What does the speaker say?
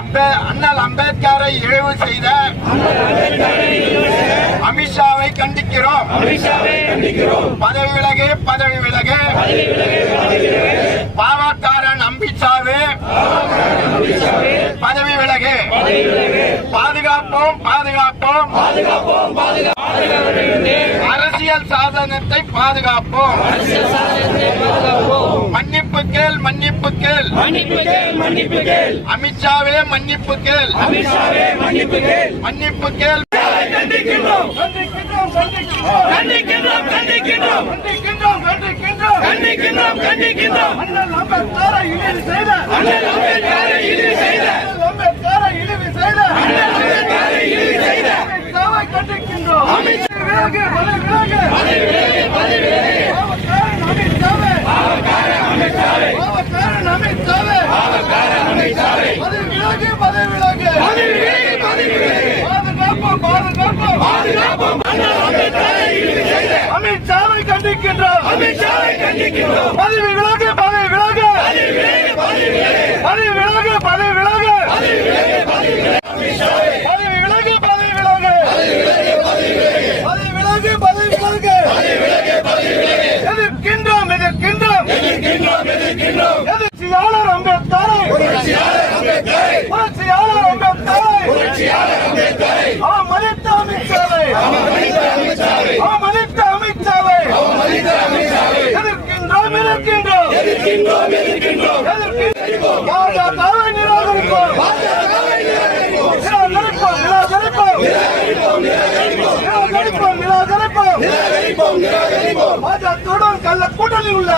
அண்ணல் அம்பேத்கரை இழிவு செய்த அமித்ஷாவை கண்டிக்கிறோம். பதவி விலகு, பதவி விலகு. பாவக்காரன் அமித்ஷாவே பதவி விலகு. பாதுகாப்போம், பாதுகாப்போம். அரசியல் சாதனத்தை பாதுகாப்போம். மன்னிப்பு கேள், மன்னிப்பு கேள். அமித்ஷாவே மன்னிப்பு கேள். மன்னிப்பு கேள். அமித்ஷாவை கண்டிக்கின்றோம். பதவி விலகு, பதவி விலகு. பதவி விலகு, பதவி விலகு. பதவி விலகு, பதவி விலகு. பதவி விலகு, பதவி விலகு. எதிர்க்கின்றோம், எதிர்க்கின்றோம். புரட்சியாளர் அம்பேத்கரை, புரட்சியாளர் அம்பேத்கரை அவமதித்த அமித்ஷாவை, அவமதித்த அமித்ஷாவை எதிர்க்கின்றோம், எதிர்க்கின்றோம். பாஜகவை நிராகரிப்போம், நிராகரிப்போம். பாஜகவுடன் கள்ள கூட்டணி உள்ள